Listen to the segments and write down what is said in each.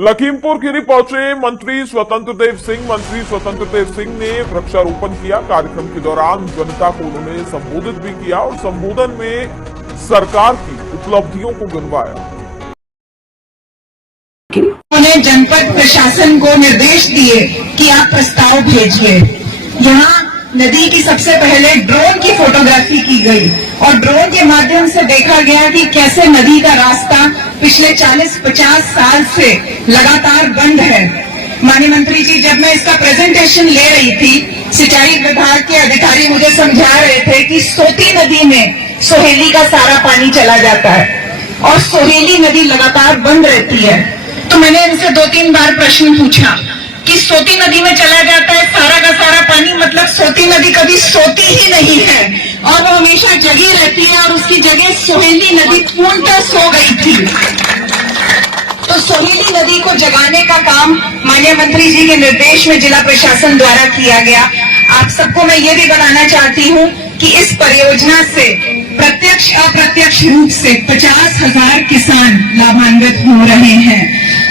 लखीमपुर खीरी पहुंचे मंत्री स्वतंत्र देव सिंह ने वृक्षारोपण किया। कार्यक्रम के दौरान जनता को उन्होंने संबोधित भी किया और संबोधन में सरकार की उपलब्धियों को गिनवाया। उन्होंने जनपद प्रशासन को निर्देश दिए कि आप प्रस्ताव भेजिए। यहाँ नदी की सबसे पहले ड्रोन की फोटोग्राफी की गई और ड्रोन के माध्यम से देखा गया कि कैसे नदी का रास्ता पिछले 40-50 साल से लगातार बंद है। माननीय मंत्री जी, जब मैं इसका प्रेजेंटेशन ले रही थी, सिंचाई विभाग के अधिकारी मुझे समझा रहे थे कि सोती नदी में सोहेली का सारा पानी चला जाता है और सोहेली नदी लगातार बंद रहती है। तो मैंने इनसे 2-3 बार प्रश्न पूछा कि सोती नदी में चला जाता है सारा का सारा पानी, मतलब सोती नदी कभी सोती ही नहीं है और वो हमेशा जगी रहती है और उसकी जगह सोहेली नदी पूर्णतः सो गई थी। तो सोहेली नदी को जगाने का काम माननीय मंत्री जी के निर्देश में जिला प्रशासन द्वारा किया गया। आप सबको मैं ये भी बताना चाहती हूँ कि इस परियोजना से प्रत्यक्ष अप्रत्यक्ष रूप से 50,000 किसान लाभान्वित हो रहे हैं।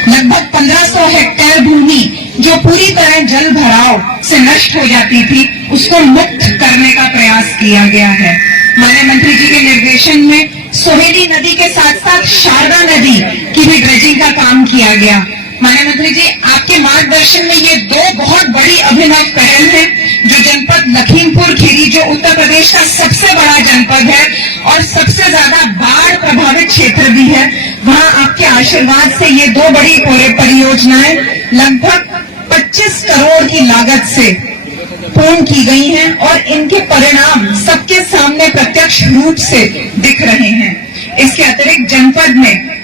लगभग 1500 हेक्टेयर भूमि जो पूरी तरह जल भराव से नष्ट हो जाती थी, उसको मुक्त करने का प्रयास किया गया है। माननीय मंत्री जी के निर्देशन में सोहेली नदी के साथ साथ शारदा नदी की भी ड्रेजिंग का काम किया गया। माननीय मंत्री जी, आपके मार्गदर्शन में ये 2 बहुत बड़ी अभिनव पहल है जो जनपद लखीमपुर खीरी, जो उत्तर प्रदेश का सबसे बड़ा जनपद है और सबसे ज्यादा बाढ़ प्रभावित क्षेत्र भी है, वहां आपके आशीर्वाद से ये 2 बड़ी परियोजनाएं लगभग 25 करोड़ की लागत से पूर्ण की गई हैं और इनके परिणाम सबके सामने प्रत्यक्ष रूप से दिख रहे हैं। इसके अतिरिक्त जनपद में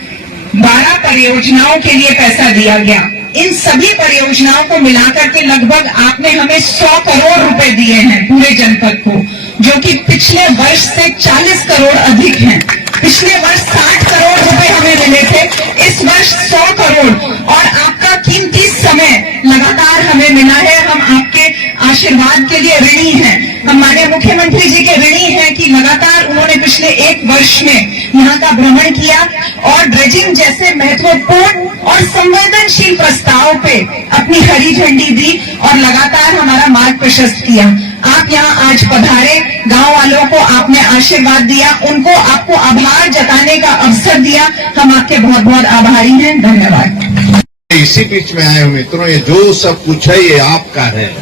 12 परियोजनाओं के लिए पैसा दिया गया। इन सभी परियोजनाओं को मिलाकर के लगभग आपने हमें 100 करोड़ रुपए दिए हैं पूरे जनपद को, जो कि पिछले वर्ष से 40 करोड़ अधिक हैं। पिछले वर्ष 60 करोड़ रुपए हमें मिले थे, इस वर्ष 100 करोड़ और आपका कीमती समय लगातार हमें मिला है। हम आपके आशीर्वाद के लिए ऋणी हैं। हम माननीय मुख्यमंत्री जी के ऋणी हैं कि लगातार उन्होंने पिछले 1 वर्ष में यहाँ का भ्रमण किया और ड्रेजिंग जैसे महत्वपूर्ण और संवेदनशील प्रस्ताव पे अपनी हरी झंडी दी और लगातार हमारा मार्ग प्रशस्त किया। आप यहाँ आज पधारे, गांव वालों को आपने आशीर्वाद दिया, उनको आपको आभार जताने का अवसर दिया। हम आपके बहुत बहुत आभारी हैं। धन्यवाद। इसी बीच में आए हुए मित्रों, ये जो सब कुछ है ये आपका है।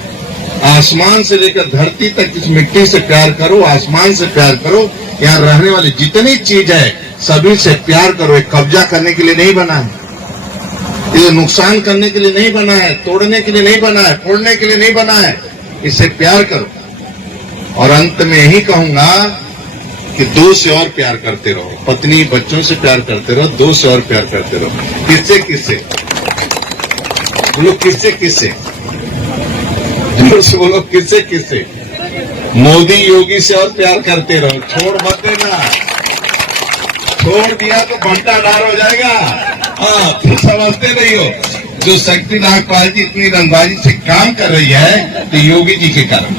आसमान से लेकर धरती तक इस मिट्टी से प्यार करो, आसमान से प्यार करो। यहाँ रहने वाली जितनी चीज है सभी से प्यार करो। एक कब्जा करने के लिए नहीं बना है, ये नुकसान करने के लिए नहीं बना है, तोड़ने के लिए नहीं बना है, फोड़ने के लिए नहीं बना है। इससे प्यार करो। और अंत में यही कहूंगा कि 2 से और प्यार करते रहो। पत्नी बच्चों से प्यार करते रहो, 2 से और प्यार करते रहो। किससे बोलो, किससे जोर से बोलो, किससे मोदी योगी से और प्यार करते रहो। छोड़ मत देना, छोड़ दिया तो भंडार हो जाएगा। हाँ, तो समझते नहीं हो। जो शक्ति नाग पार्टी इतनी रंगबाजी से काम कर रही है तो योगी जी के कारण।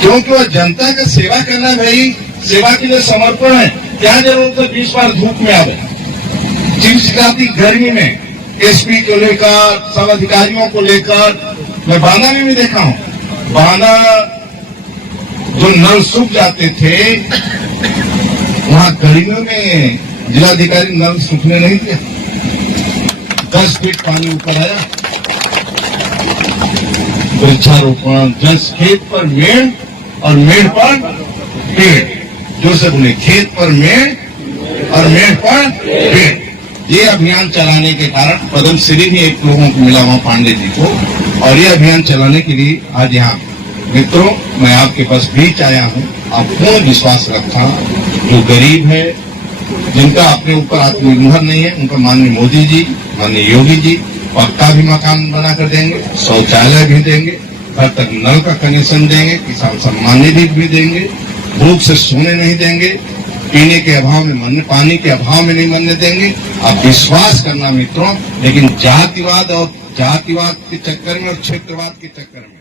क्योंकि वो जनता का सेवा करना है भाई, सेवा के लिए समर्पण है। क्या जरूरत है 20 बार धूप में आवे, चिमचिलाती गर्मी में, एसपी को लेकर, सब अधिकारियों को लेकर। मैं बांदा में भी देखा हूँ, बांदा जो नल सूख जाते थे, वहां गर्मियों में जिलाधिकारी नल सूखने नहीं दिया। 10 फीट पानी ऊपर आया। वृक्षारोपण, जस खेत पर मेड़ और मेड़ पर पेड़, जो से बोले, खेत पर मेड़ और मेड़ पर पेड़। ये अभियान चलाने के कारण पद्मश्री भी एक लोगों को मिला वहां पांडे जी को, और ये अभियान चलाने के लिए आज यहाँ मित्रों मैं आपके पास बीच आया हूँ। आप पूर्ण विश्वास रखा, जो गरीब है, जिनका अपने ऊपर आत्मनिर्भर नहीं है, उनका माननीय मोदी जी, माननीय योगी जी पक्का भी मकान बना कर देंगे, शौचालय भी देंगे, घर तक नल का कनेक्शन देंगे, किसान सम्मान निधि भी देंगे, भूख से सोने नहीं देंगे, पीने के अभाव में मरने, पानी के अभाव में नहीं मरने देंगे। आप विश्वास करना मित्रों। लेकिन जातिवाद के चक्कर में और क्षेत्रवाद के चक्कर में